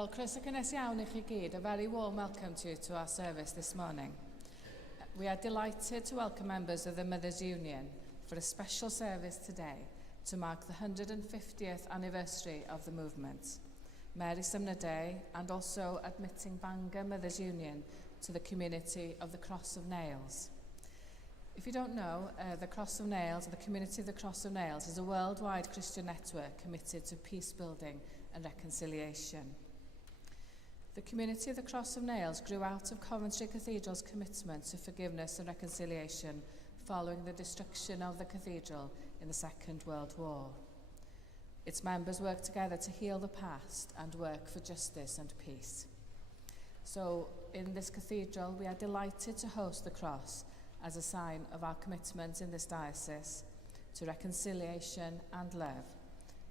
Well, croeso cynnes iawn I chi gyd. A very warm welcome to our service this morning. We are delighted to welcome members of the Mothers' Union for a special service today to mark the 150th anniversary of the movement, Mary Sumner Day, and also admitting Bangor Mothers' Union to the community of the Cross of Nails. If you don't know, the Cross of Nails, or the community of the Cross of Nails, is a worldwide Christian network committed to peace building and reconciliation. The community of the Cross of Nails grew out of Coventry Cathedral's commitment to forgiveness and reconciliation following the destruction of the cathedral in the Second World War. Its members work together to heal the past and work for justice and peace. So, in this cathedral, we are delighted to host the cross as a sign of our commitment in this diocese to reconciliation and love,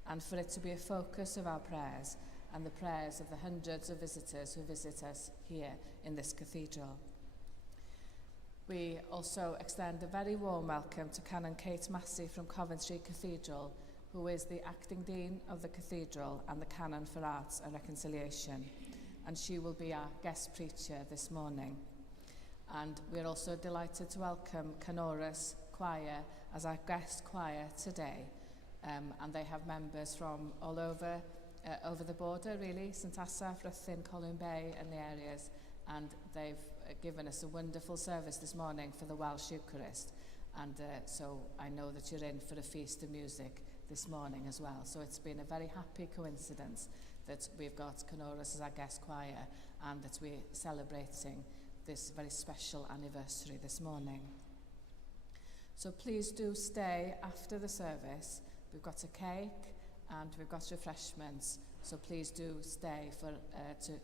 and for it to be a focus of our prayers and the prayers of the hundreds of visitors who visit us here in this cathedral. We also extend a very warm welcome to Canon Kate Massey from Coventry Cathedral, who is the acting dean of the cathedral and the canon for arts and reconciliation, and she will be our guest preacher this morning. And we're also delighted to welcome Canora's Choir as our guest choir today, and they have members from all over the border, really, St Asaph, Ruthin, Colwyn Bay and the areas, and they've given us a wonderful service this morning for the Welsh Eucharist, and so I know that you're in for a feast of music this morning as well. So it's been a very happy coincidence that we've got Canoras as our guest choir and that we're celebrating this very special anniversary this morning. So please do stay after the service. We've got a cake and we've got refreshments, so please do stay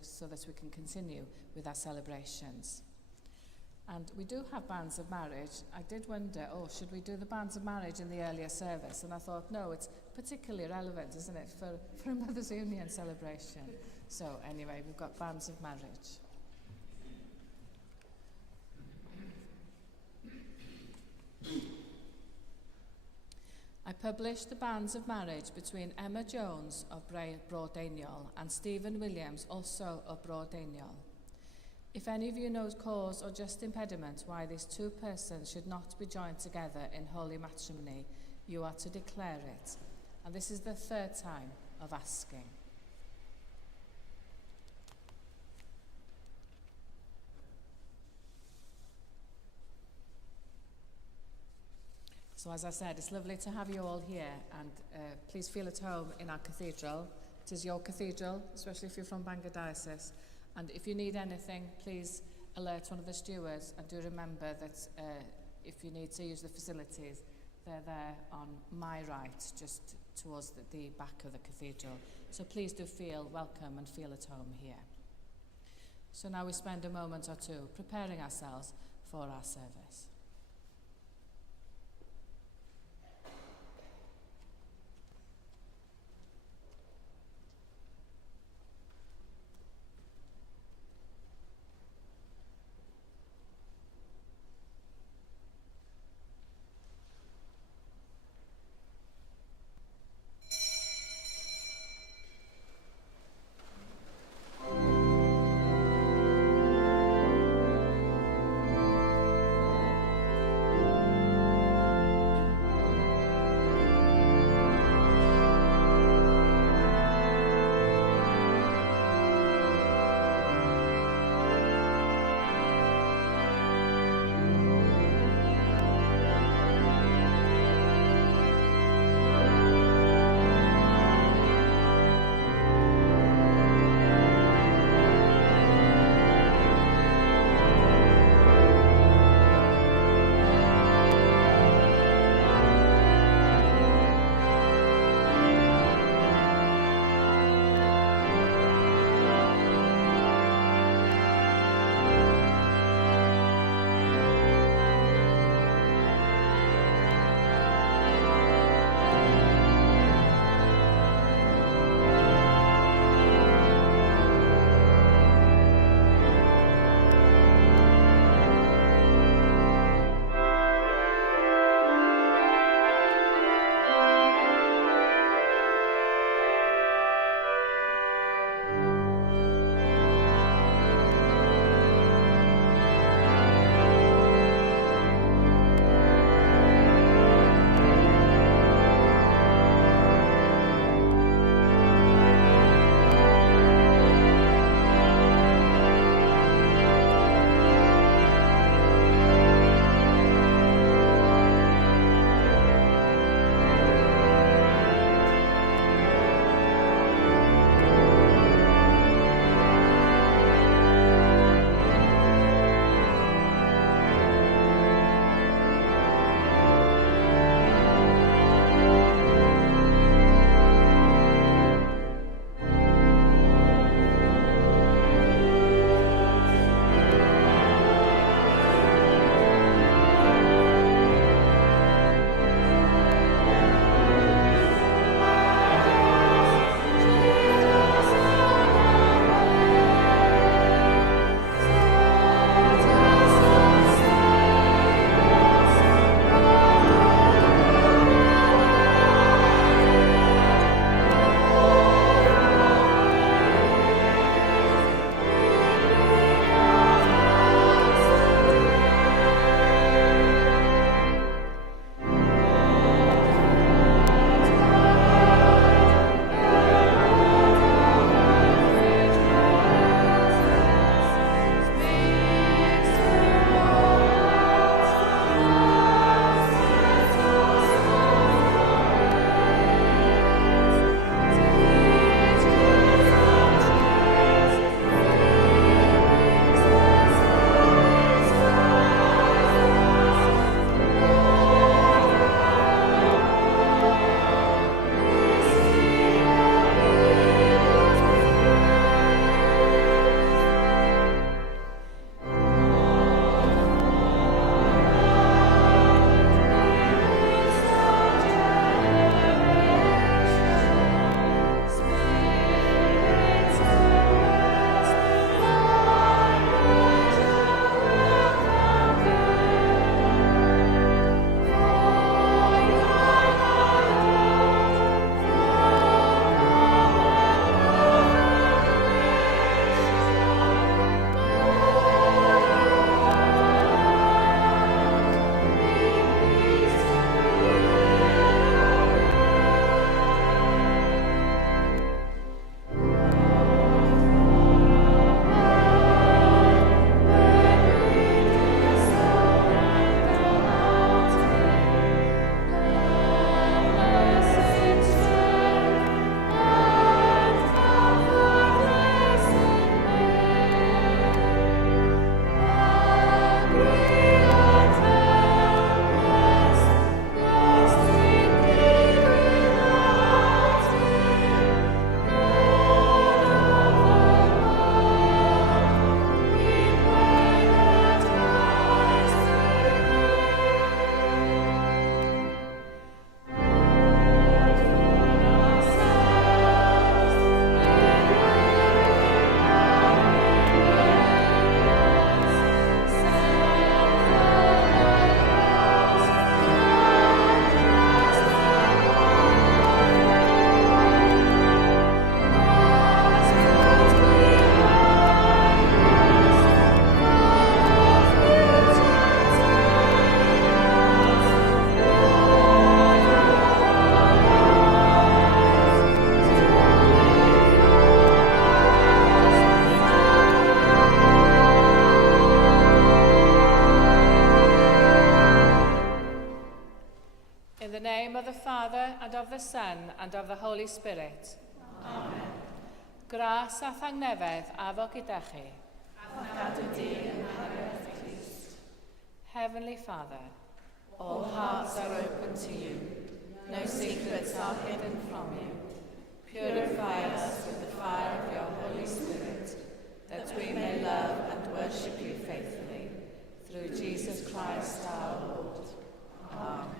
so that we can continue with our celebrations. And we do have bands of marriage. I did wonder, should we do the bands of marriage in the earlier service? And I thought, no, it's particularly relevant, isn't it, for a Mothers' Union celebration. So anyway, we've got bands of marriage. I published the banns of marriage between Emma Jones of Broaddainiol and Stephen Williams, also of Broaddainiol. If any of you knows cause or just impediment why these two persons should not be joined together in holy matrimony, you are to declare it. And this is the third time of asking. So as I said, it's lovely to have you all here, and please feel at home in our cathedral. It is your cathedral, especially if you're from Bangor Diocese. And if you need anything, please alert one of the stewards, and do remember that if you need to use the facilities, they're there on my right, just towards the back of the cathedral. So please do feel welcome and feel at home here. So now we spend a moment or two preparing ourselves for our service. of the Father, and of the Son, and of the Holy Spirit. Amen. Gras a thangnefedd a fo gyda chi. A gadw di yn hanes Christ. Heavenly Father, All hearts are open to you. No secrets are hidden from you. Purify us with the fire of your Holy Spirit, that we may love and worship you faithfully. Through Jesus Christ our Lord. Amen.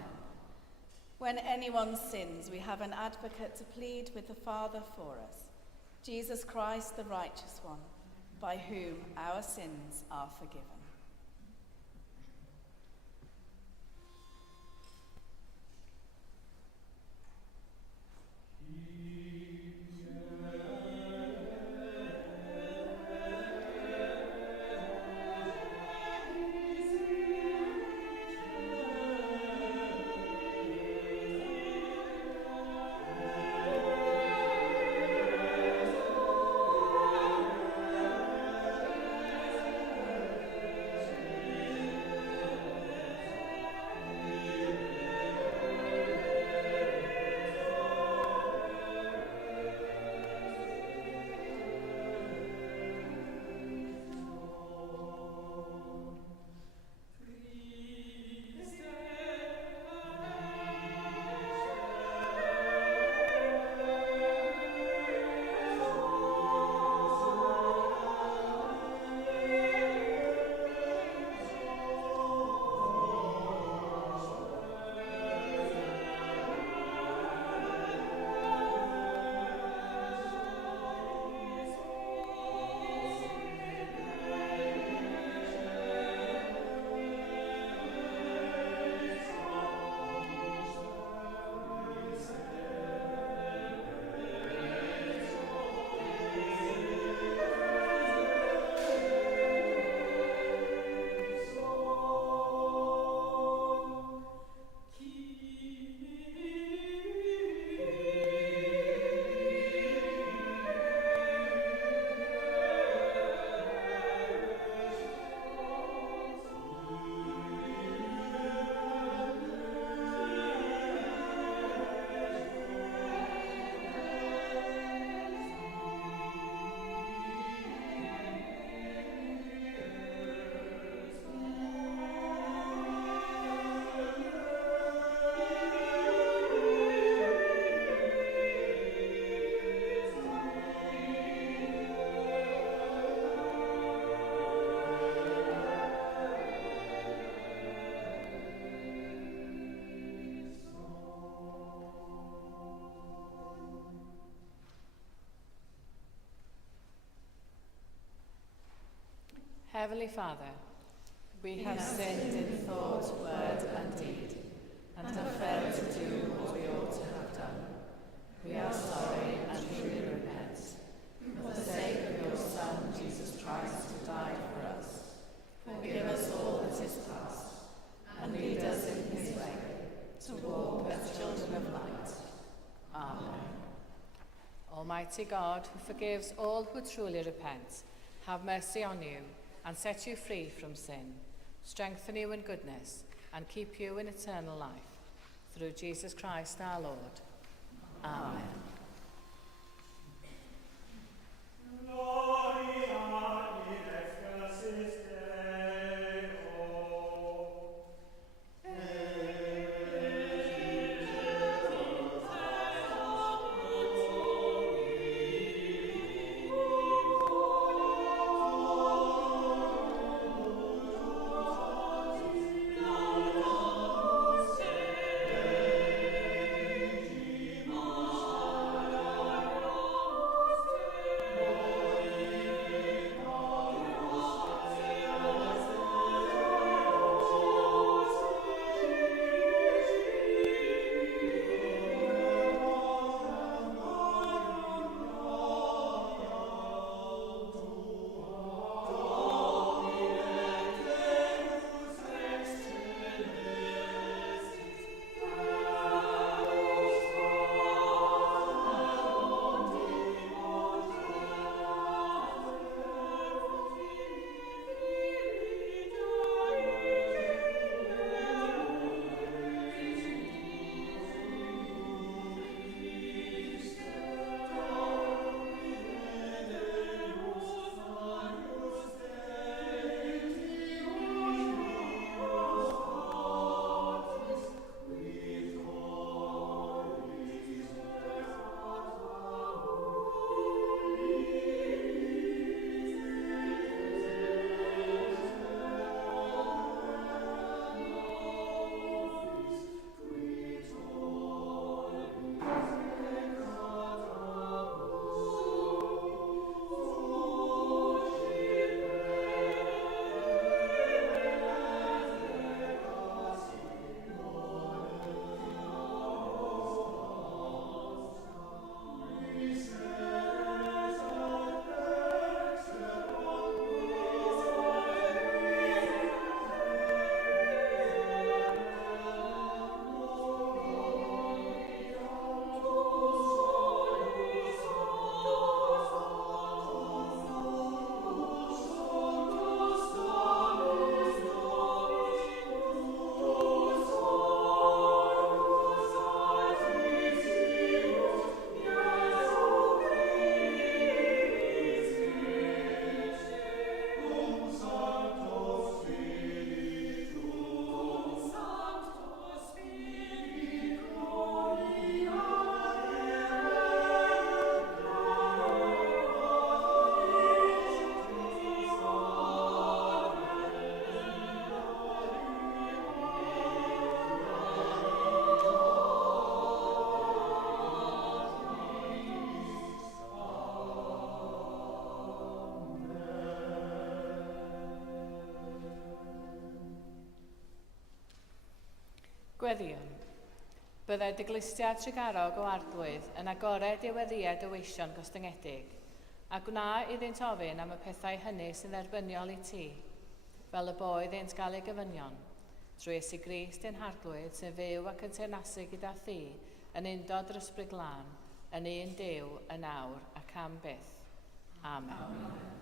When anyone sins, we have an advocate to plead with the Father for us, Jesus Christ, the righteous one, by whom our sins are forgiven. Heavenly Father, We have sinned in thought, word, and deed, and have failed to do what we ought to have done. We are sorry and truly repent. For the sake of your Son, Jesus Christ, who died for us, forgive us all that is past, and lead us in his way, to walk as children of light. Amen. Almighty God, who forgives all who truly repent, have mercy on you and set you free from sin, strengthen you in goodness, and keep you in eternal life. Through Jesus Christ our Lord. Amen. Gweddion. Byddai diglustiad trigarog o arglwydd yn agored diweddiad y weision gostyngedig, a gwna iddynt ofyn am y pethau hynny sy'n dderbyniol i ti, fel y boedd ei'n gael ei gyfynion, trwy Iesu Grist ein harglwydd sy'n fyw ac yn teyrnasu gyda thi, yn undod yr ysbryd glân, yn un Duw, yn awr ac am byth. Amen. Amen.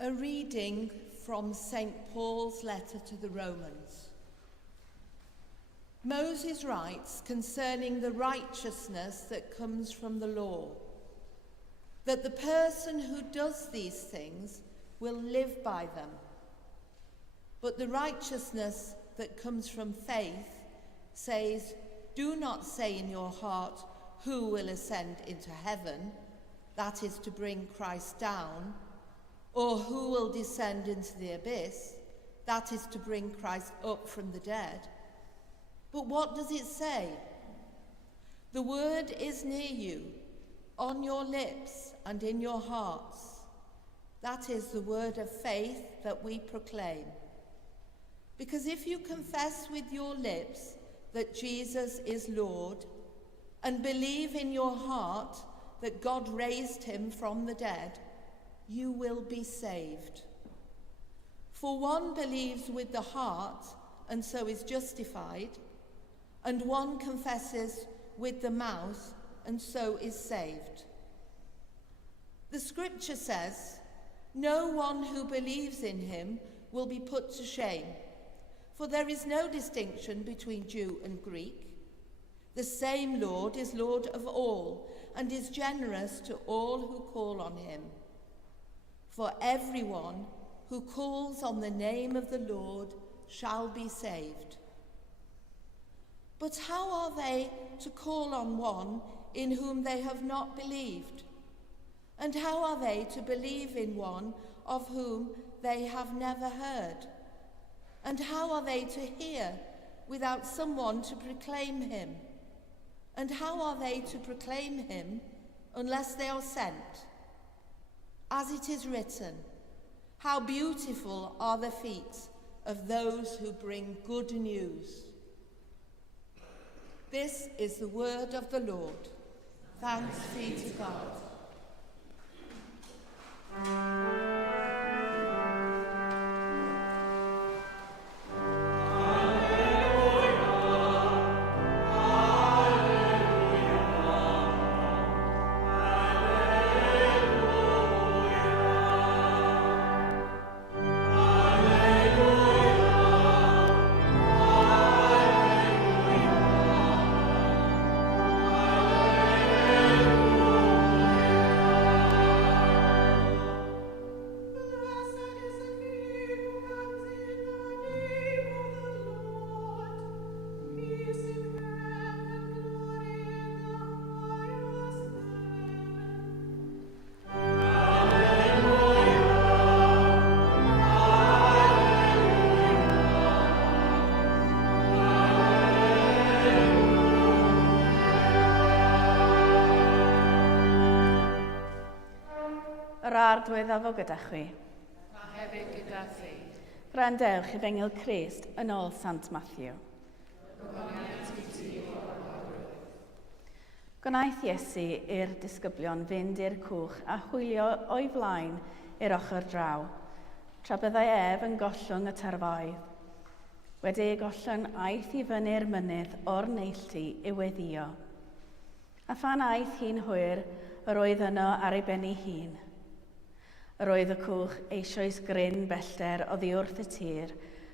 A reading from St. Paul's letter to the Romans. Moses writes concerning the righteousness that comes from the law, that the person who does these things will live by them. But the righteousness that comes from faith says, do not say in your heart, who will ascend into heaven, that is to bring Christ down, or who will descend into the abyss, that is to bring Christ up from the dead. But what does it say? The word is near you, on your lips and in your hearts. That is the word of faith that we proclaim. Because if you confess with your lips that Jesus is Lord, and believe in your heart that God raised him from the dead, you will be saved. For one believes with the heart and so is justified, and one confesses with the mouth and so is saved. The scripture says, no one who believes in him will be put to shame, for there is no distinction between Jew and Greek. The same Lord is Lord of all and is generous to all who call on him. For everyone who calls on the name of the Lord shall be saved. But how are they to call on one in whom they have not believed? And how are they to believe in one of whom they have never heard? And how are they to hear without someone to proclaim him? And how are they to proclaim him unless they are sent? As it is written, how beautiful are the feet of those who bring good news. This is the word of the Lord. Thanks be to God. Mae'r arglwydd afo gyda chi. A hefyd gyda thi. Gwrandewch i Fengil Crist yn ôl Sant Matthew. Gwnaeth Iesu i'r disgyblion fynd i'r cwch a hwylio o'i flaen i'r ochr draw, tra byddai ef yn gollwng y terfoedd. Wedi ei gollwng aeth i fyny'r mynydd o'r neilltu i weddio. A phan aeth hi'n hwyr, yr oedd yno ar ei ben ei hun. Yr oedd y cwch eisoes gryn bellter oddi wrth y tir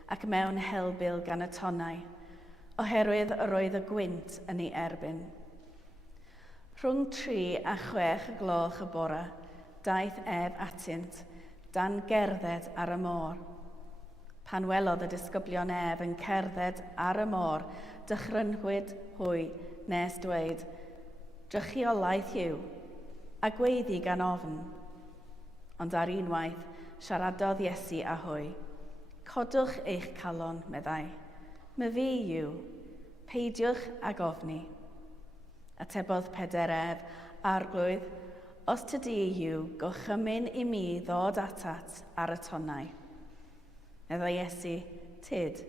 ac mewn helbil gan y tonnau, oherwydd yr oedd y gwynt yn ei erbyn. Rhwng 3 a 6 y gloch y bore, daeth ef atynt, dan gerdded ar y môr. Pan welodd y disgyblion ef yn cerdded ar y môr, dychrynwyd hwy nes dweud, drychiolaeth yw, a gweiddi gan ofn. Ond ar unwaith, siaradodd Iesu a hwy. Codwch eich calon, meddai. My fi yw, peidiwch ag ofni. Atebodd Peder ef, arglwydd, os tydi yw, gochymyn i mi ddod atat ar y tonnau. Meddai Iesu, tyd.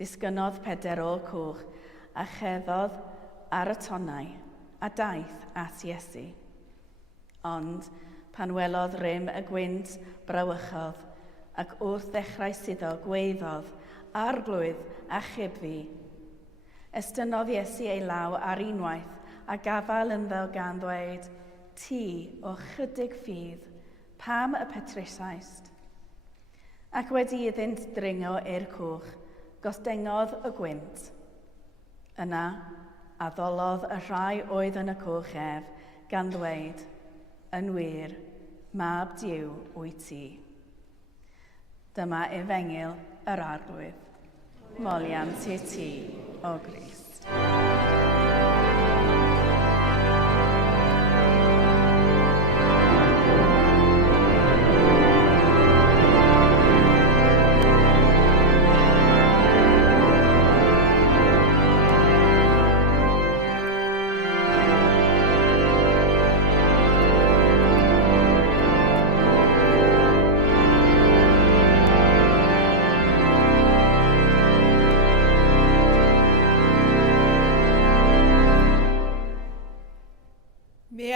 Disgynodd Peder o'r cwch a cheddodd ar y tonnau a daeth at Iesu. Ond, pan welodd rym y gwynt brawychodd, ac wrth ddechrau suddo gweiddodd, arglwydd a chybfi. Estynodd Iesu ei law ar unwaith, a gafael ynddo gan ddweud, ti o chydig ffydd, pam y petrisaist? Ac wedi iddynt dringo i'r cwch, gosdengodd y gwynt. Yna, addolodd y rhai oedd yn y cwch ef, gan ddweud, yn wir, mab Duw wyt ti. Dyma efengil yr arglwydd. Moliant i ti, o Grist.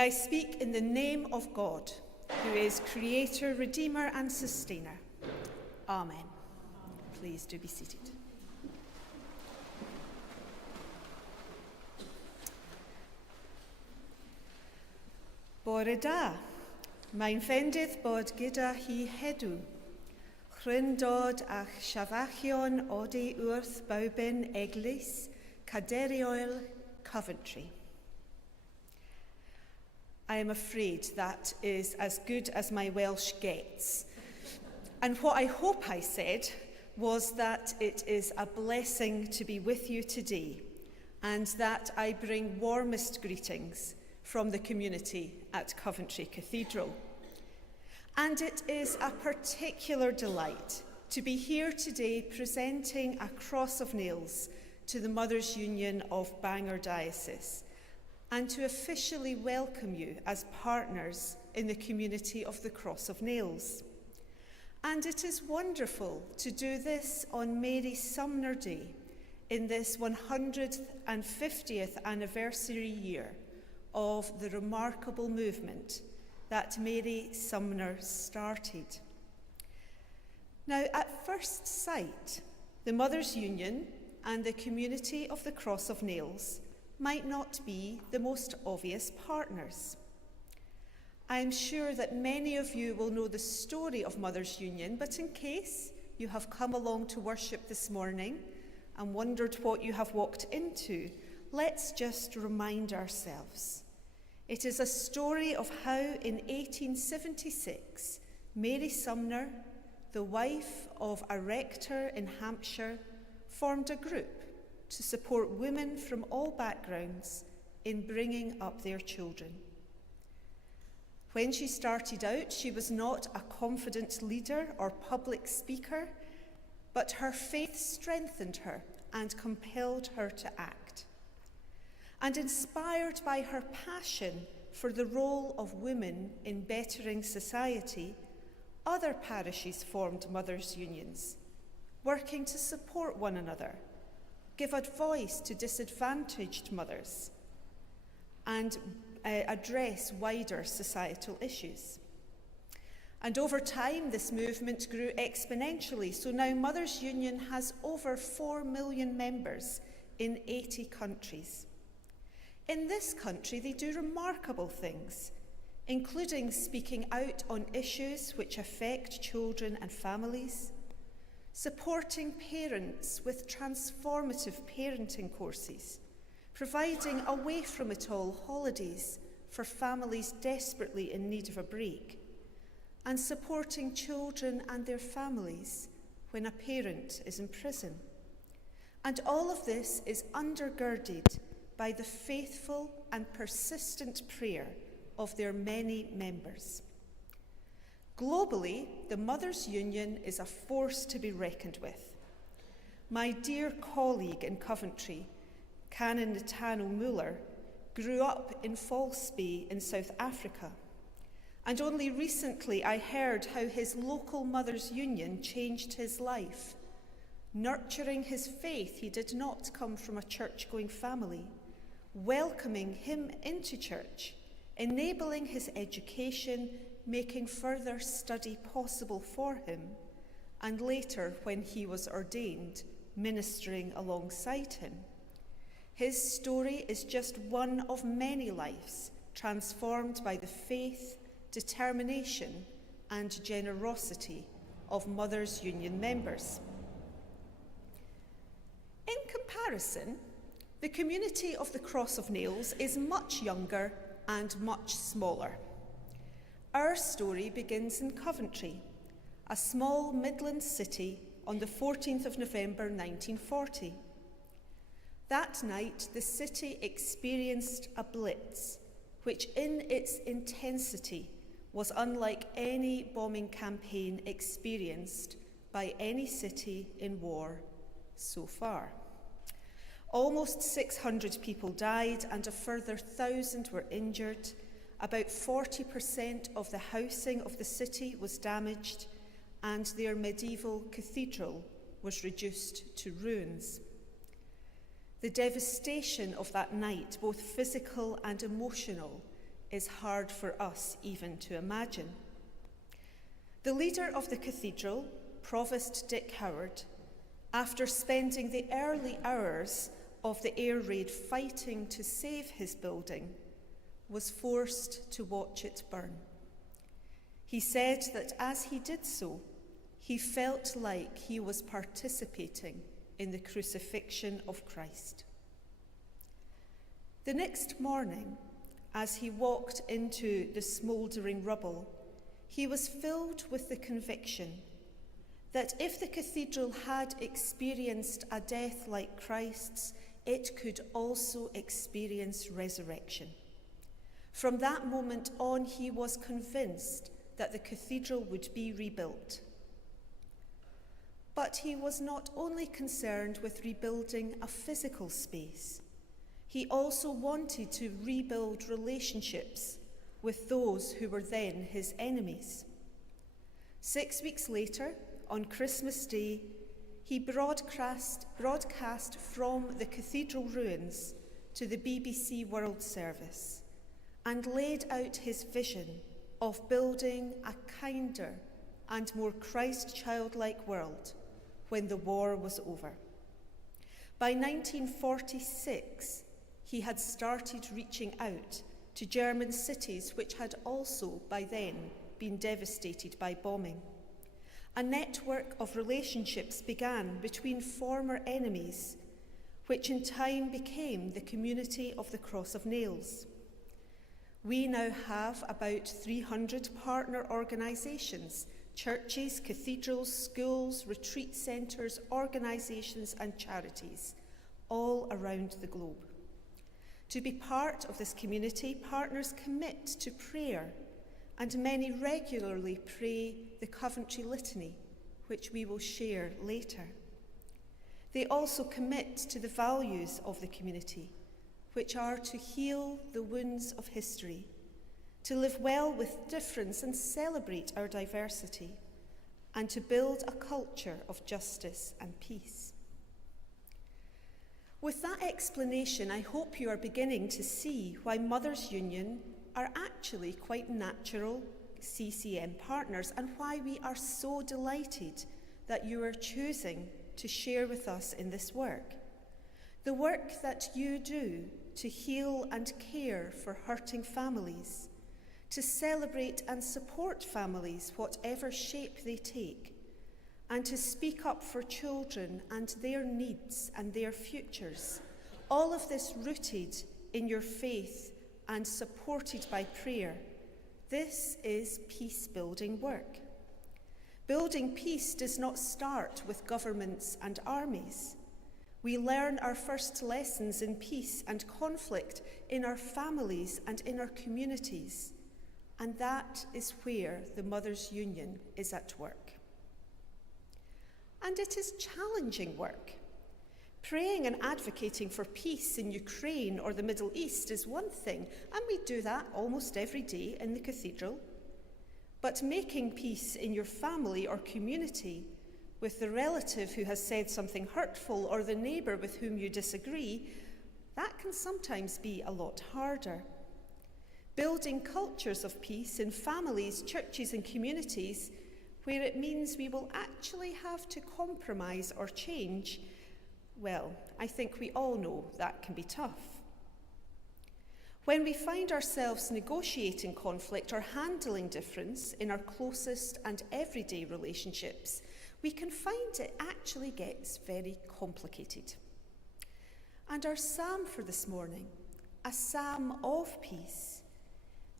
I speak in the name of God, who is Creator, Redeemer and Sustainer. Amen. Please do be seated. Bore da, mae'n fendydd bod gyda hi hedw. Chryndod a'ch siafachion odi wrth bawben eglwys, Caderioel, Coventry. I am afraid that is as good as my Welsh gets. And what I hope I said was that it is a blessing to be with you today, and that I bring warmest greetings from the community at Coventry Cathedral. And it is a particular delight to be here today presenting a cross of nails to the Mothers' Union of Bangor Diocese, and to officially welcome you as partners in the community of the Cross of Nails. And it is wonderful to do this on Mary Sumner Day, in this 150th anniversary year of the remarkable movement that Mary Sumner started. Now, at first sight, the Mothers' Union and the community of the Cross of Nails might not be the most obvious partners. I am sure that many of you will know the story of Mothers' Union, but in case you have come along to worship this morning and wondered what you have walked into, let's just remind ourselves. It is a story of how in 1876, Mary Sumner, the wife of a rector in Hampshire, formed a group to support women from all backgrounds in bringing up their children. When she started out, she was not a confident leader or public speaker, but her faith strengthened her and compelled her to act. And inspired by her passion for the role of women in bettering society, other parishes formed mothers' unions, working to support one another, give a voice to disadvantaged mothers, and address wider societal issues. And over time, this movement grew exponentially, so now Mothers' Union has over 4 million members in 80 countries. In this country, they do remarkable things, including speaking out on issues which affect children and families, supporting parents with transformative parenting courses, providing away-from-it-all holidays for families desperately in need of a break, and supporting children and their families when a parent is in prison. And all of this is undergirded by the faithful and persistent prayer of their many members. Globally, the Mothers' Union is a force to be reckoned with. My dear colleague in Coventry, Canon Nathaniel Muller, grew up in Falsby in South Africa. And only recently I heard how his local Mothers' Union changed his life. Nurturing his faith, he did not come from a church-going family, welcoming him into church, enabling his education, making further study possible for him, and later, when he was ordained, ministering alongside him. His story is just one of many lives transformed by the faith, determination, and generosity of Mothers' Union members. In comparison, the community of the Cross of Nails is much younger and much smaller. Our story begins in Coventry, a small Midland city, on the 14th of November 1940. That night, the city experienced a blitz, which in its intensity was unlike any bombing campaign experienced by any city in war so far. Almost 600 people died and a further 1,000 were injured. About 40% of the housing of the city was damaged, and their medieval cathedral was reduced to ruins. The devastation of that night, both physical and emotional, is hard for us even to imagine. The leader of the cathedral, Provost Dick Howard, after spending the early hours of the air raid fighting to save his building, was forced to watch it burn. He said that as he did so, he felt like he was participating in the crucifixion of Christ. The next morning, as he walked into the smouldering rubble, he was filled with the conviction that if the cathedral had experienced a death like Christ's, it could also experience resurrection. From that moment on, he was convinced that the cathedral would be rebuilt. But he was not only concerned with rebuilding a physical space, he also wanted to rebuild relationships with those who were then his enemies. 6 weeks later, on Christmas Day, he broadcast from the cathedral ruins to the BBC World Service and laid out his vision of building a kinder and more Christ-childlike world when the war was over. By 1946, he had started reaching out to German cities which had also by then been devastated by bombing. A network of relationships began between former enemies, which in time became the community of the Cross of Nails. We now have about 300 partner organisations, churches, cathedrals, schools, retreat centres, organisations and charities, all around the globe. To be part of this community, partners commit to prayer, and many regularly pray the Coventry Litany, which we will share later. They also commit to the values of the community, which are to heal the wounds of history, to live well with difference and celebrate our diversity, and to build a culture of justice and peace. With that explanation, I hope you are beginning to see why Mothers' Union are actually quite natural CCM partners, and why we are so delighted that you are choosing to share with us in this work. The work that you do to heal and care for hurting families, to celebrate and support families, whatever shape they take, and to speak up for children and their needs and their futures. All of this rooted in your faith and supported by prayer. This is peace-building work. Building peace does not start with governments and armies. We learn our first lessons in peace and conflict in our families and in our communities. And that is where the Mothers' Union is at work. And it is challenging work. Praying and advocating for peace in Ukraine or the Middle East is one thing, and we do that almost every day in the cathedral. But making peace in your family or community with the relative who has said something hurtful or the neighbour with whom you disagree, that can sometimes be a lot harder. Building cultures of peace in families, churches and communities where it means we will actually have to compromise or change, well, I think we all know that can be tough. When we find ourselves negotiating conflict or handling difference in our closest and everyday relationships, we can find it actually gets very complicated. And our psalm for this morning, a psalm of peace,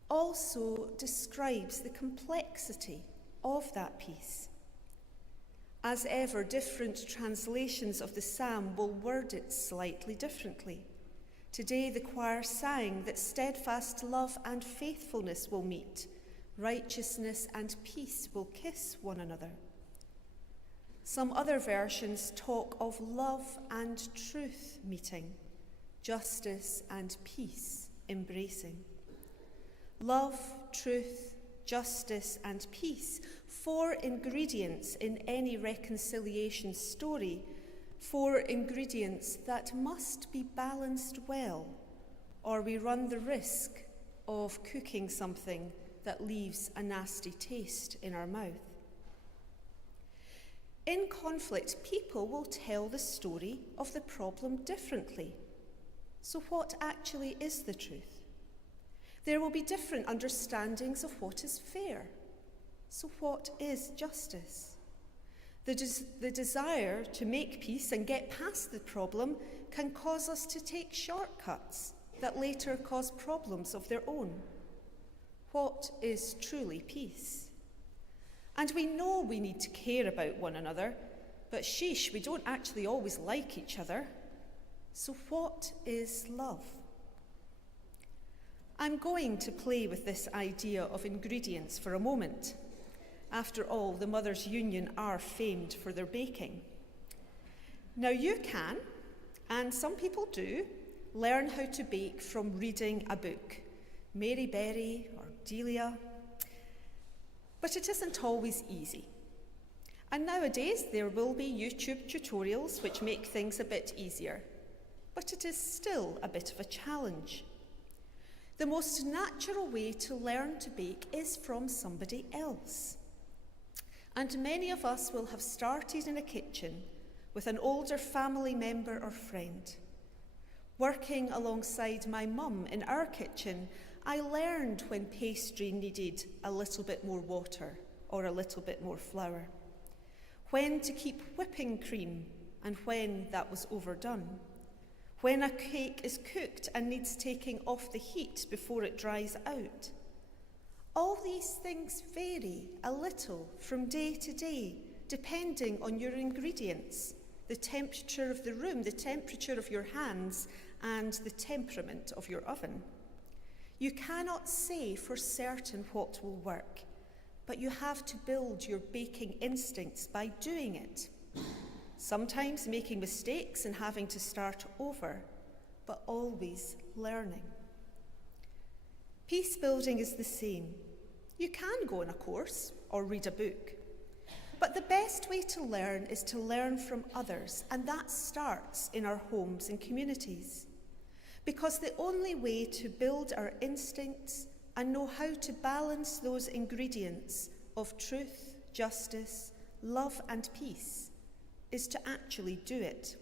also describes the complexity of that peace. As ever, different translations of the psalm will word it slightly differently. Today the choir sang that steadfast love and faithfulness will meet, righteousness and peace will kiss one another. Some other versions talk of love and truth meeting, justice and peace embracing. Love, truth, justice and peace, 4 ingredients in any reconciliation story, 4 ingredients that must be balanced well, or we run the risk of cooking something that leaves a nasty taste in our mouth. In conflict, people will tell the story of the problem differently. So what actually is the truth? There will be different understandings of what is fair. So what is justice? The desire to make peace and get past the problem can cause us to take shortcuts that later cause problems of their own. What is truly peace? And we know we need to care about one another, but sheesh, we don't actually always like each other. So what is love? I'm going to play with this idea of ingredients for a moment. After all, the Mothers' Union are famed for their baking. Now you can, and some people do, learn how to bake from reading a book, Mary Berry or Delia, but it isn't always easy. And nowadays there will be YouTube tutorials which make things a bit easier, but it is still a bit of a challenge. The most natural way to learn to bake is from somebody else. And many of us will have started in a kitchen with an older family member or friend. Working alongside my mum in our kitchen, I learned when pastry needed a little bit more water or a little bit more flour, when to keep whipping cream and when that was overdone, when a cake is cooked and needs taking off the heat before it dries out. All these things vary a little from day to day, depending on your ingredients, the temperature of the room, the temperature of your hands, and the temperament of your oven. You cannot say for certain what will work, but you have to build your baking instincts by doing it. Sometimes making mistakes and having to start over, but always learning. Peace building is the same. You can go on a course or read a book, but the best way to learn is to learn from others, and that starts in our homes and communities. Because the only way to build our instincts and know how to balance those ingredients of truth, justice, love, and peace is to actually do it.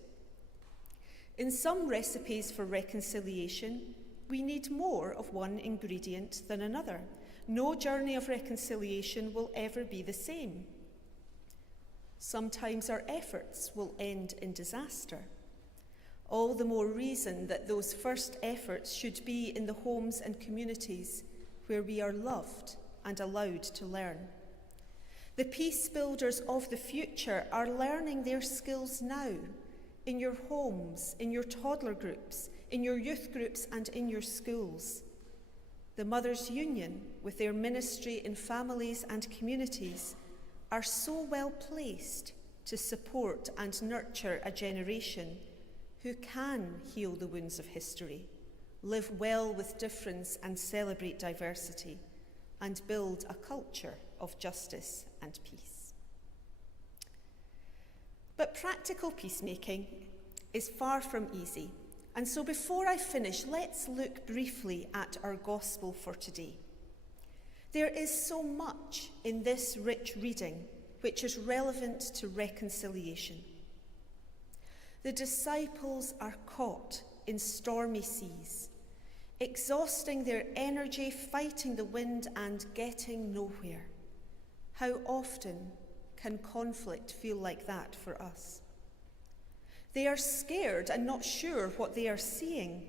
In some recipes for reconciliation, we need more of one ingredient than another. No journey of reconciliation will ever be the same. Sometimes our efforts will end in disaster. All the more reason that those first efforts should be in the homes and communities where we are loved and allowed to learn. The peace builders of the future are learning their skills now, in your homes, in your toddler groups, in your youth groups, and in your schools. The Mothers' Union, with their ministry in families and communities, are so well placed to support and nurture a generation who can heal the wounds of history, live well with difference and celebrate diversity, and build a culture of justice and peace. But practical peacemaking is far from easy, and so before I finish, let's look briefly at our gospel for today. There is so much in this rich reading which is relevant to reconciliation. The disciples are caught in stormy seas, exhausting their energy, fighting the wind and getting nowhere. How often can conflict feel like that for us? They are scared and not sure what they are seeing.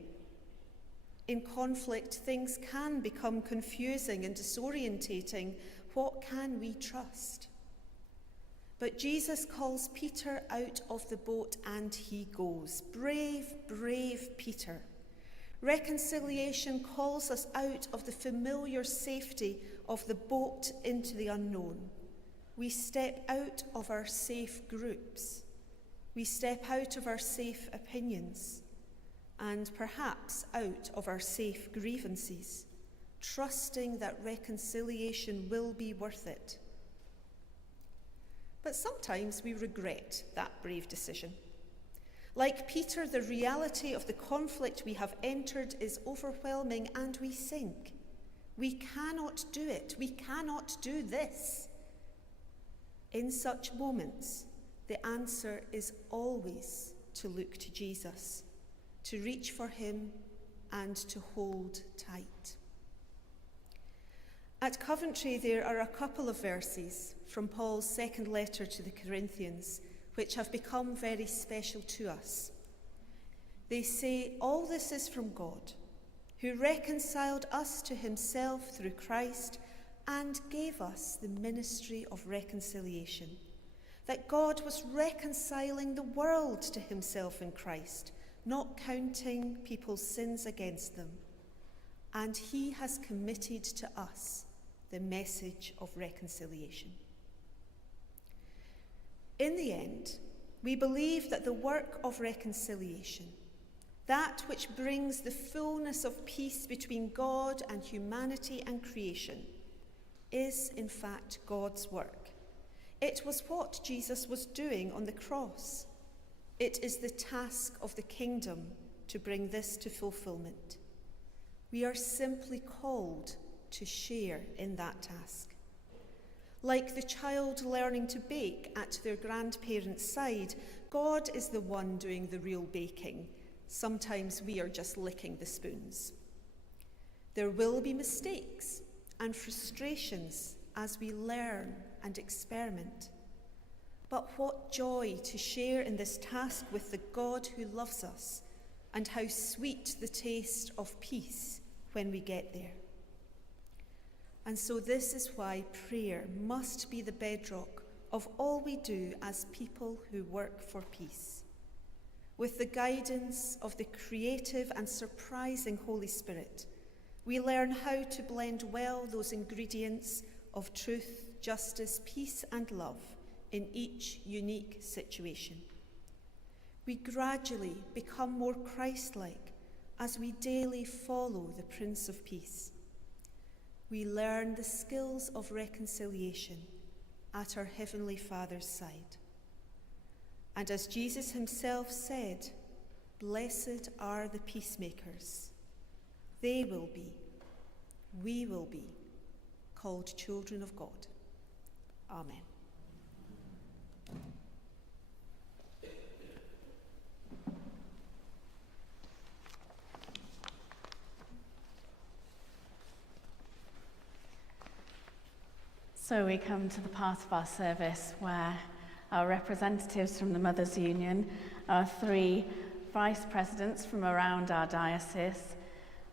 In conflict, things can become confusing and disorientating. What can we trust? But Jesus calls Peter out of the boat and he goes. Brave, brave Peter. Reconciliation calls us out of the familiar safety of the boat into the unknown. We step out of our safe groups. We step out of our safe opinions and perhaps out of our safe grievances, trusting that reconciliation will be worth it. But sometimes we regret that brave decision. Like Peter, the reality of the conflict we have entered is overwhelming and we sink. We cannot do it. We cannot do this. In such moments, the answer is always to look to Jesus, to reach for him and to hold tight. At Coventry, there are a couple of verses from Paul's second letter to the Corinthians which have become very special to us. They say, "All this is from God, who reconciled us to himself through Christ and gave us the ministry of reconciliation, that God was reconciling the world to himself in Christ, not counting people's sins against them. And he has committed to us the message of reconciliation." In the end, we believe that the work of reconciliation, that which brings the fullness of peace between God and humanity and creation, is in fact God's work. It was what Jesus was doing on the cross. It is the task of the kingdom to bring this to fulfillment. We are simply called to share in that task. Like the child learning to bake at their grandparents' side, God is the one doing the real baking. Sometimes we are just licking the spoons. There will be mistakes and frustrations as we learn and experiment. But what joy to share in this task with the God who loves us, and how sweet the taste of peace when we get there. And so this is why prayer must be the bedrock of all we do as people who work for peace. With the guidance of the creative and surprising Holy Spirit, we learn how to blend well those ingredients of truth, justice, peace, and love in each unique situation. We gradually become more Christ-like as we daily follow the Prince of Peace, we learn the skills of reconciliation at our Heavenly Father's side. And as Jesus himself said, "Blessed are the peacemakers. They will be, we will be, called children of God." Amen. So we come to the part of our service where our representatives from the Mothers' Union, our 3 vice presidents from around our diocese,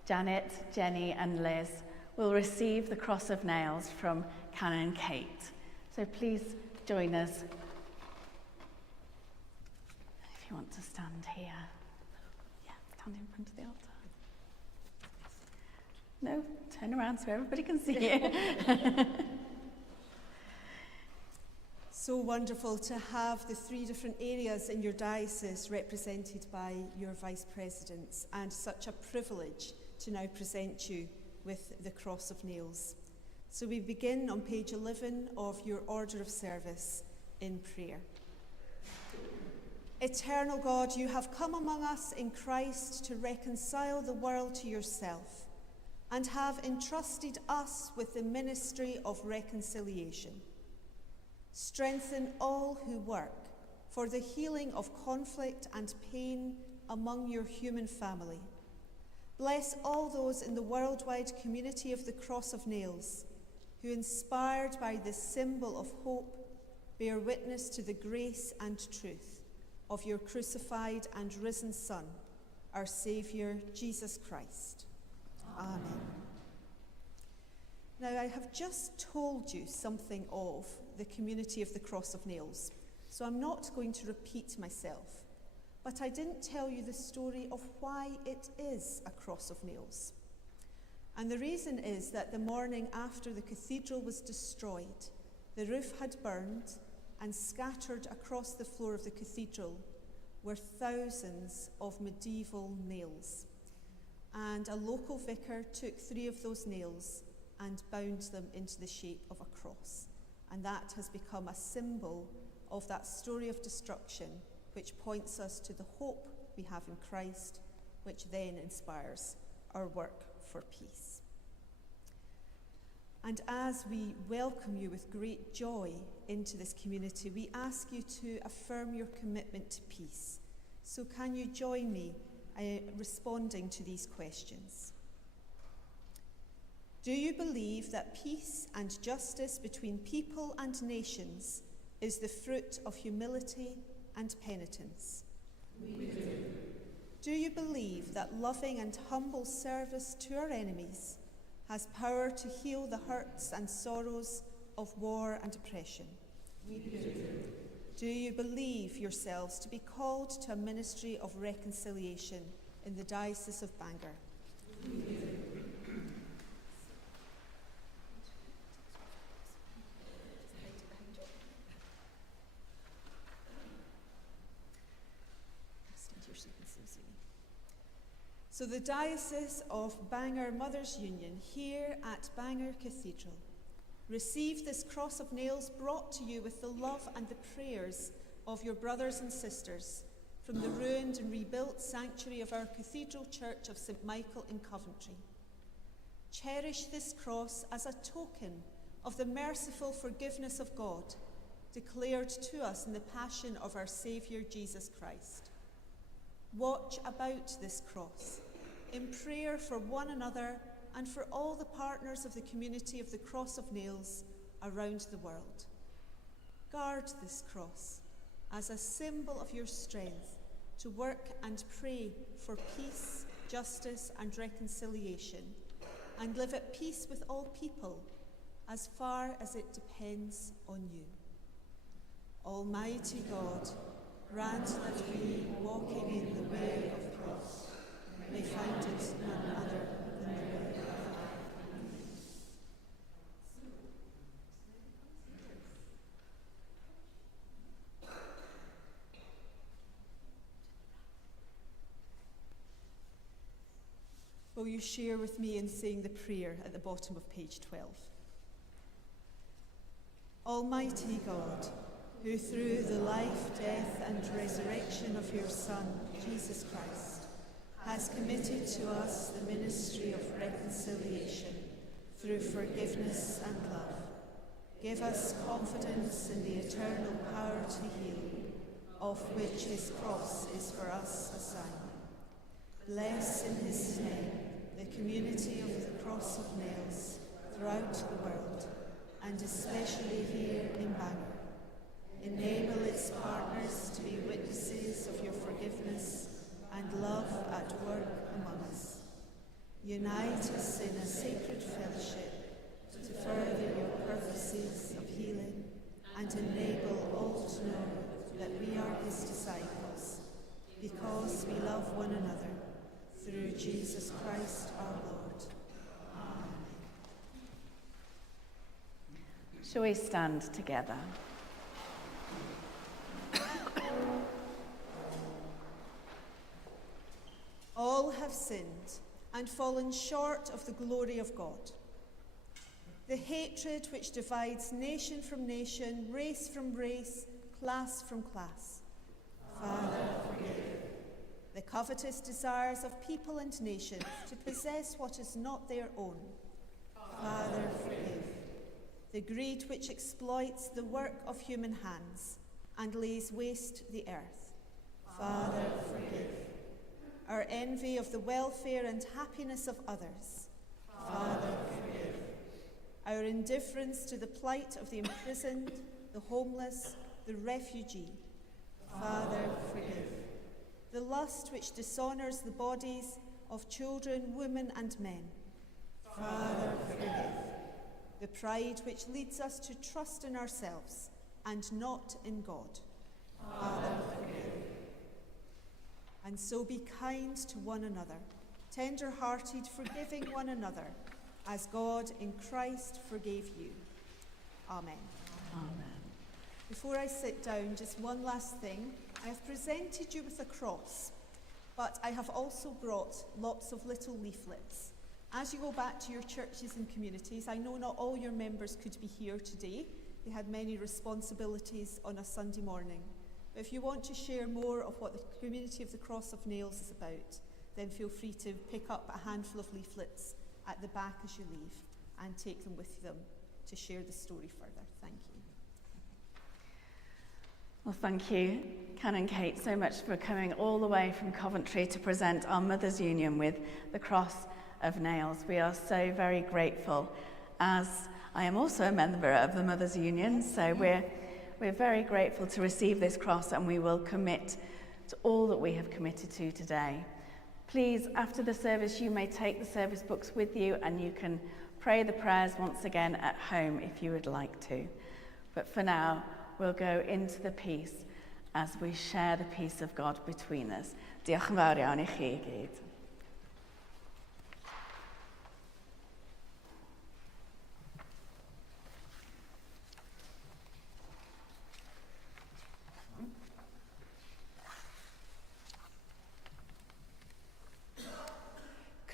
Janet, Jenny and Liz, will receive the cross of nails from Canon Kate. So please join us. If you want to stand here. Yeah, stand in front of the altar. No, turn around so everybody can see you. So wonderful to have the 3 different areas in your diocese represented by your vice presidents, and such a privilege to now present you with the cross of nails. So we begin on page 11 of your order of service in prayer. Eternal God, you have come among us in Christ to reconcile the world to yourself, and have entrusted us with the ministry of reconciliation. Strengthen all who work for the healing of conflict and pain among your human family. Bless all those in the worldwide community of the Cross of Nails who, inspired by this symbol of hope, bear witness to the grace and truth of your crucified and risen Son, our Saviour, Jesus Christ. Amen. Now, I have just told you something of the community of the Cross of Nails, so I'm not going to repeat myself, but I didn't tell you the story of why it is a cross of nails. And the reason is that the morning after the cathedral was destroyed, the roof had burned, and scattered across the floor of the cathedral were thousands of medieval nails. And a local vicar took 3 of those nails and bound them into the shape of a cross. And that has become a symbol of that story of destruction, which points us to the hope we have in Christ, which then inspires our work for peace. And as we welcome you with great joy into this community, we ask you to affirm your commitment to peace. So can you join me responding to these questions? Do you believe that peace and justice between people and nations is the fruit of humility and penitence? We do. Do you believe that loving and humble service to our enemies has power to heal the hurts and sorrows of war and oppression? We do. Do you believe yourselves to be called to a ministry of reconciliation in the Diocese of Bangor? We do. So the Diocese of Bangor Mothers' Union here at Bangor Cathedral receive this cross of nails brought to you with the love and the prayers of your brothers and sisters from the ruined and rebuilt sanctuary of our Cathedral Church of St. Michael in Coventry. Cherish this cross as a token of the merciful forgiveness of God declared to us in the passion of our Saviour Jesus Christ. Watch about this cross in prayer for one another and for all the partners of the community of the Cross of Nails around the world. Guard this cross as a symbol of your strength to work and pray for peace, justice and reconciliation, and live at peace with all people as far as it depends on you. Almighty God, grant that we, walking in the way of the cross, may find it none other than the way of life. will you share with me in saying the prayer at the bottom of page 12? Almighty God, who through the life, death and resurrection of your Son, Jesus Christ, has committed to us the ministry of reconciliation through forgiveness and love, give us confidence in the eternal power to heal, of which his cross is for us a sign. Bless in his name the community of the cross of nails throughout the world, and especially here in Bangor. Enable its partners to be witnesses of your forgiveness and love at work among us. Unite us in a sacred fellowship to further your purposes of healing, and enable all to know that we are his disciples, because we love one another, through Jesus Christ our Lord. Amen. Shall we stand together? All have sinned and fallen short of the glory of God. The hatred which divides nation from nation, race from race, class from class. Father, forgive. The covetous desires of people and nations to possess what is not their own. Father, forgive. The greed which exploits the work of human hands and lays waste the earth. Father, forgive. Our envy of the welfare and happiness of others. Father, forgive. Our indifference to the plight of the imprisoned, the homeless, the refugee. Father, forgive. The lust which dishonours the bodies of children, women and men. Father, forgive. The pride which leads us to trust in ourselves and not in God. Father, forgive. And so be kind to one another, tender-hearted, forgiving one another, as God in Christ forgave you. Amen. Amen. Before I sit down, just one last thing. I have presented you with a cross, but I have also brought lots of little leaflets. As you go back to your churches and communities, I know not all your members could be here today. They had many responsibilities on a Sunday morning. But if you want to share more of what the community of the Cross of Nails is about, then feel free to pick up a handful of leaflets at the back as you leave and take them with them to share the story further. Thank you. Well, thank you, Canon Kate, so much for coming all the way from Coventry to present our Mothers' Union with the Cross of Nails. We are so very grateful, as I am also a member of the Mothers' Union, so we're very grateful to receive this cross, and we will commit to all that we have committed to today. Please, after the service, you may take the service books with you, and you can pray the prayers once again at home if you would like to. But for now, we'll go into the peace as we share the peace of God between us. Diolch yn fawr iawn I chi I gyd.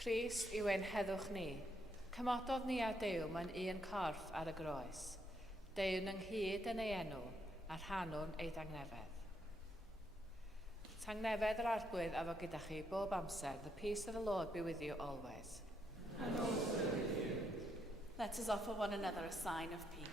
Crist yw ein heddwch ni. Cymododd ni a Duw mewn un corff ar y groes. Dewn ynghyd yn ei enw, a rhannwn ei dangnefedd. Tangnefedd yr arglwydd a fo gyda chi bob amser. The peace of the Lord be with you always. And also with you. Let us offer one another a sign of peace.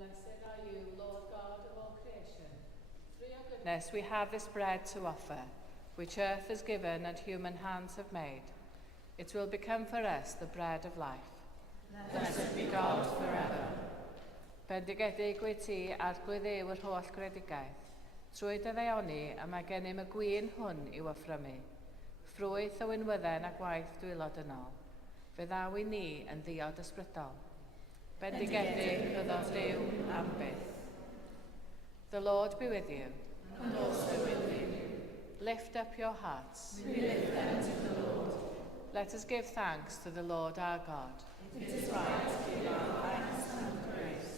Blessed are you, Lord God of all creation. Through your goodness we have this bread to offer, which earth has given and human hands have made. It will become for us the bread of life. Blessed be God forever. Bendigedig wyt ti arglwydd yw yr holl gredigaidd. Trwy dy ddeioni a mae gennym y gwyn hwn i'w affrymu. Ffrwyth o wynwydden a gwaith dwylod yn ôl. Fe ddaw i ni yn ddiod ysbrydol. Bendigedig byddaf Duw am byth. The Lord be with you. And also with you. Lift up your hearts. We lift them to the Lord. Let us give thanks to the Lord our God. It is right to give our thanks and praise.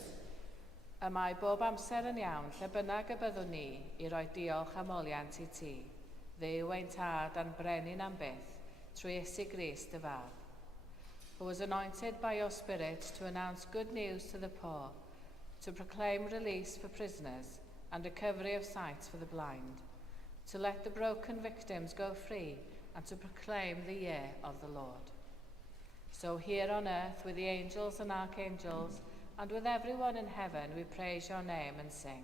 Y mae bob amser yn iawn lle bynnag y byddwn ni i roi diolch am oliant i ti, Dduw ein tad a'n brenin am byth, trwy Iesu Grist y Fab, who was anointed by your Spirit to announce good news to the poor, to proclaim release for prisoners and recovery of sight for the blind, to let the broken victims go free and to proclaim the year of the Lord. So here on earth with the angels and archangels and with everyone in heaven we praise your name and sing.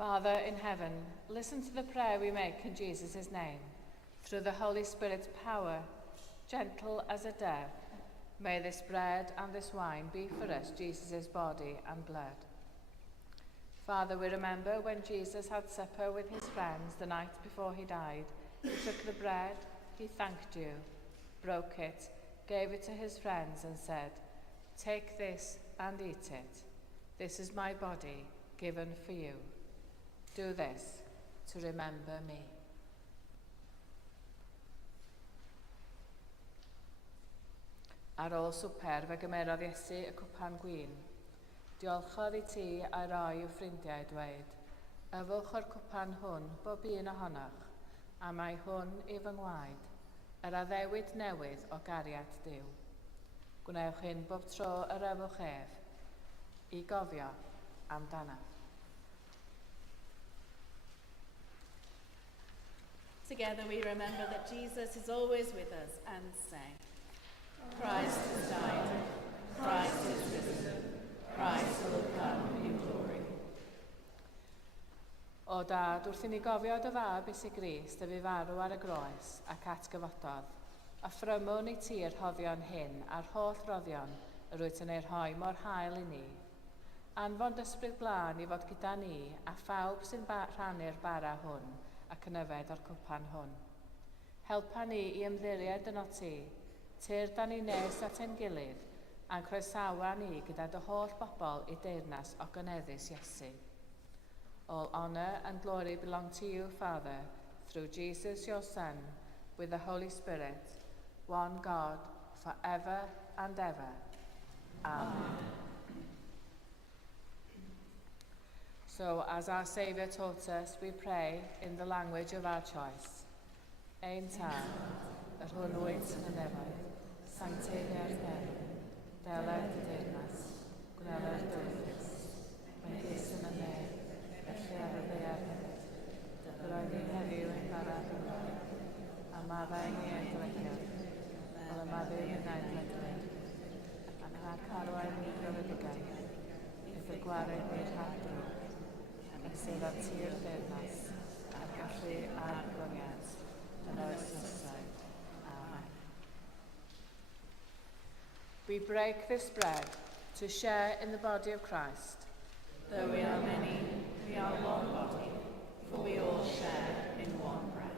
Father in heaven, listen to the prayer we make in Jesus' name. Through the Holy Spirit's power, gentle as a dove, may this bread and this wine be for us Jesus' body and blood. Father, we remember when Jesus had supper with his friends the night before he died. He took the bread, he thanked you, broke it, gave it to his friends and said, "Take this and eat it. This is my body given for you. Do this to remember me." Ar ôl swper fe gymerodd Iesu y cwpan gwyn. Diolchodd i ti a roi i'w ffrindiau dweud, "Yfwch o'r cwpan hwn bob un ohonoch, a mae hwn i fy ngwaed, yr addewid newydd o gariad Duw. Gwnewch hyn bob tro yr ewch ef, i gofio amdano." Together we remember that Jesus is always with us and say, Christ has died, Christ is risen, Christ will come in glory. O Dad, wrth i ni gofio dy fab Iesu Grist y fu farw ar y groes ac atgyfododd, a phrymwn i ti yr rhoddion hyn a'r holl roddion yr wyt yn ei rhoi mor hael i ni. Anfon ysbryd glân i fod gyda ni a phawb sy'n rhannu'r bara hwn ac yn yfed o'r cwpan hwn. Helpa ni i ymddiried yn o ti, tir da ni nes at ein gilydd, a'n croesawa ni gyda dy holl bobl i deyrnas o gyneddus Iesu. All honor and glory belong to you, Father, through Jesus your Son, with the Holy Spirit, one God, forever and ever. Amen. So, as our Saviour taught us, we pray in the language of our choice. Ein Tad, yr hwn wyt yn y nefoedd, sancteiddio'r Dewr, deled y deyrnas, gwneler dwyfus, mae gys yn y neb, felly ar y ddear hefyd. Roedd ni heddiw ein barad yn rhaid, a maddau ni ein dylediad, fel y maddau yn ein ledled, ac rhag carwain ni grefydigaeth, ydd y gwared ni'r hadrwg, ac sydd ar tir deyrnas, a'r gallu a'r gloniad, yn oes nesau. Amen. We break this bread to share in the body of Christ. Though we are many, we are one body, for we all share in one bread.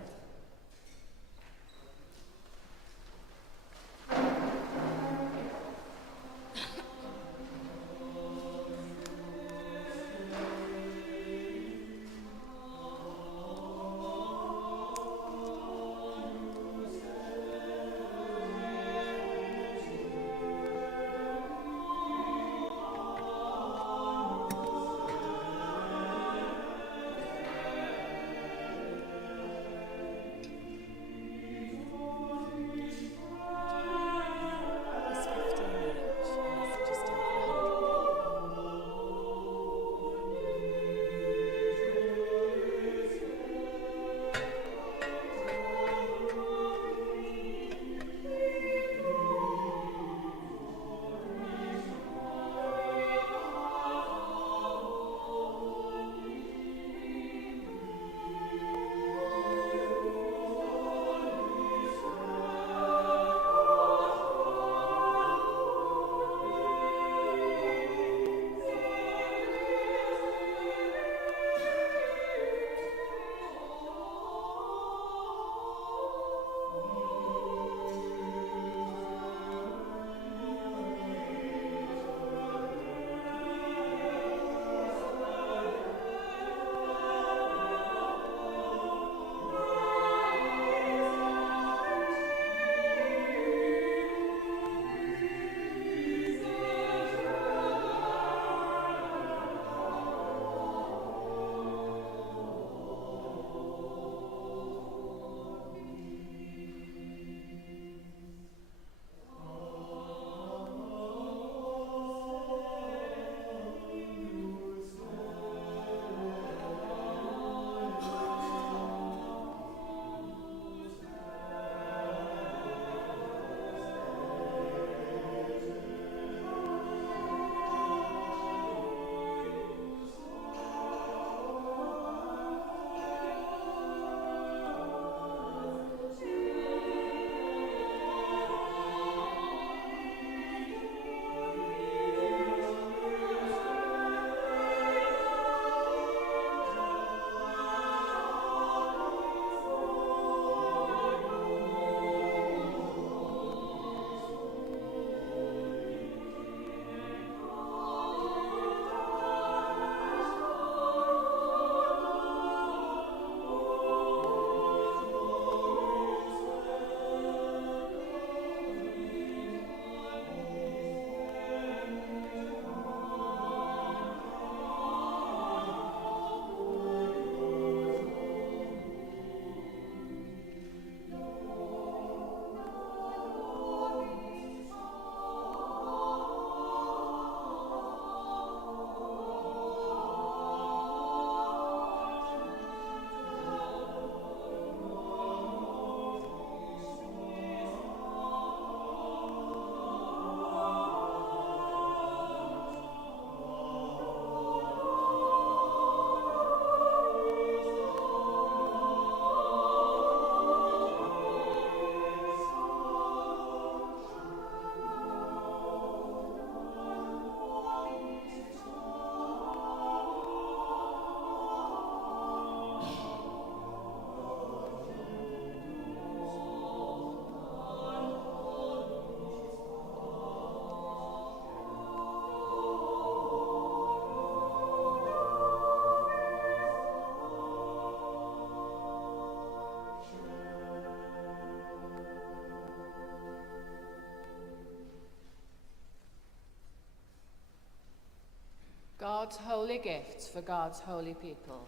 God's holy gift for God's holy people.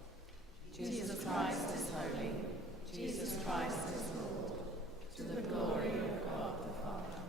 Jesus Christ is holy. Jesus Christ is Lord. To the glory of God the Father.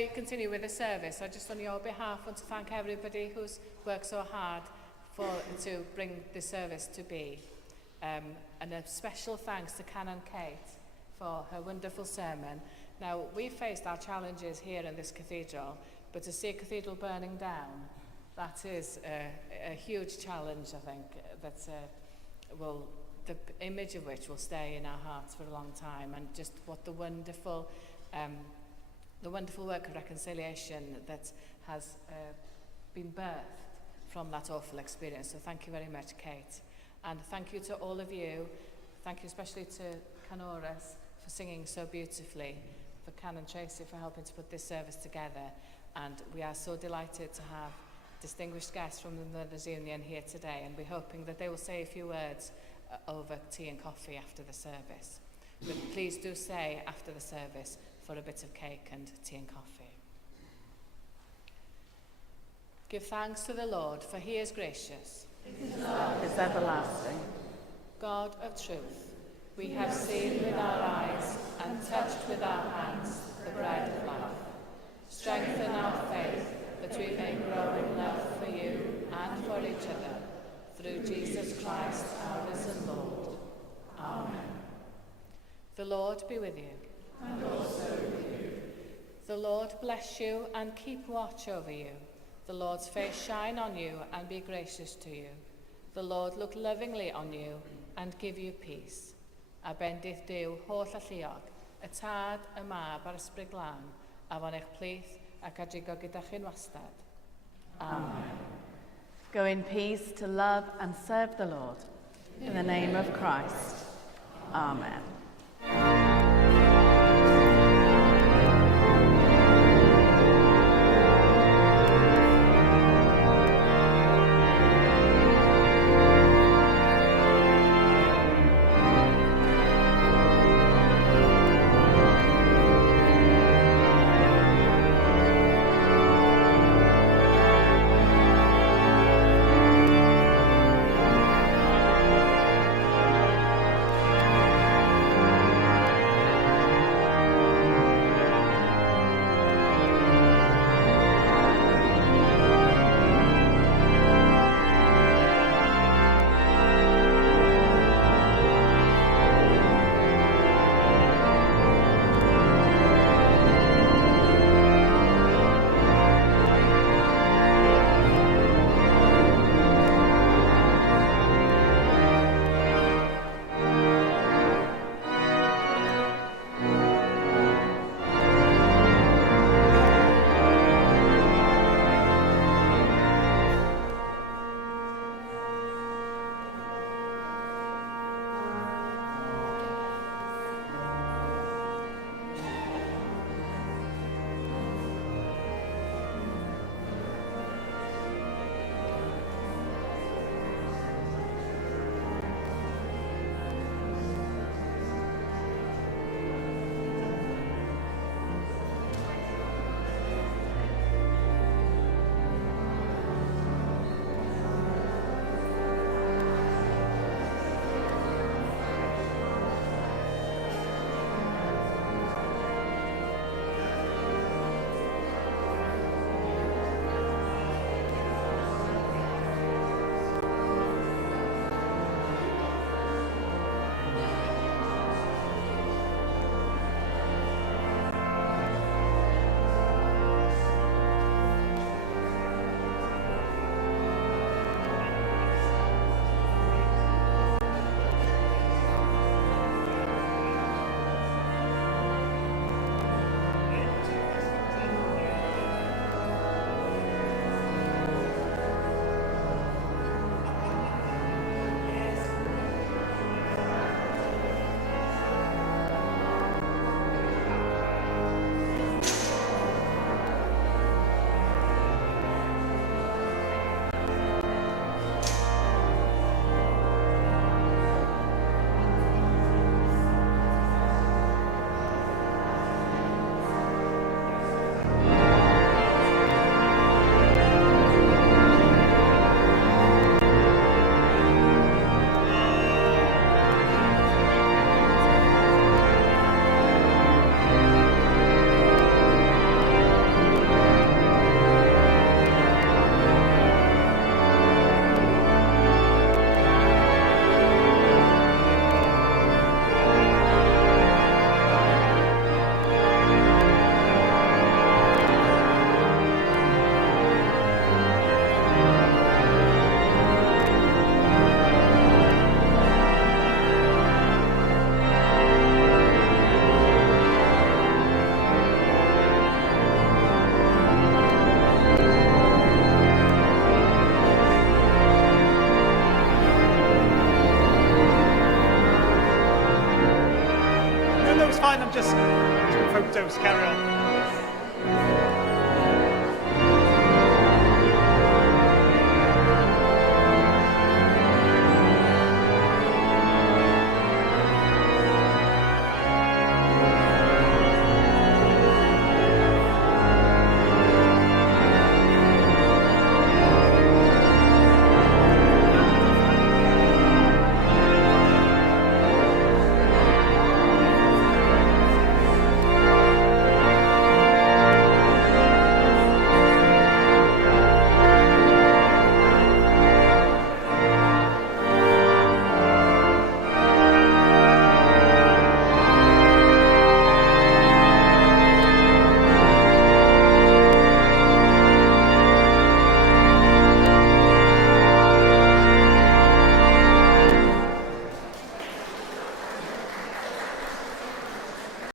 we continue with the service, I just on your behalf want to thank everybody who's worked so hard to bring this service to be. And a special thanks to Canon Kate for her wonderful sermon. Now, we faced our challenges here in this cathedral, but to see a cathedral burning down, that is a huge challenge, I think, that the image of which will stay in our hearts for a long time, and just what the wonderful work of reconciliation that has been birthed from that awful experience. So thank you very much, Kate. And thank you to all of you. Thank you especially to Canoras for singing so beautifully, for Canon Tracy for helping to put this service together. And we are so delighted to have distinguished guests from the Mothers' Union here today, and we're hoping that they will say a few words over tea and coffee after the service. But please do stay after the service for a bit of cake and tea and coffee. Give thanks to the Lord, for he is gracious. His love is everlasting. God of truth, we have seen with our eyes and touched with our hands the bread of life. Strengthen our faith that we may grow in love for you and for each other, through Jesus Christ, our risen Lord. Amen. The Lord be with you. And also with you. The Lord bless you and keep watch over you. The Lord's face shine on you and be gracious to you. The Lord look lovingly on you and give you peace. A bendith Duw holl a lluog, y tad, y mab a'r ysbryd glân, a fan eich plith ac adrigo gyda chi'n wastad. Amen. Go in peace to love and serve the Lord. In the name of Christ. Amen. fine, I'm just doing photos, carry on.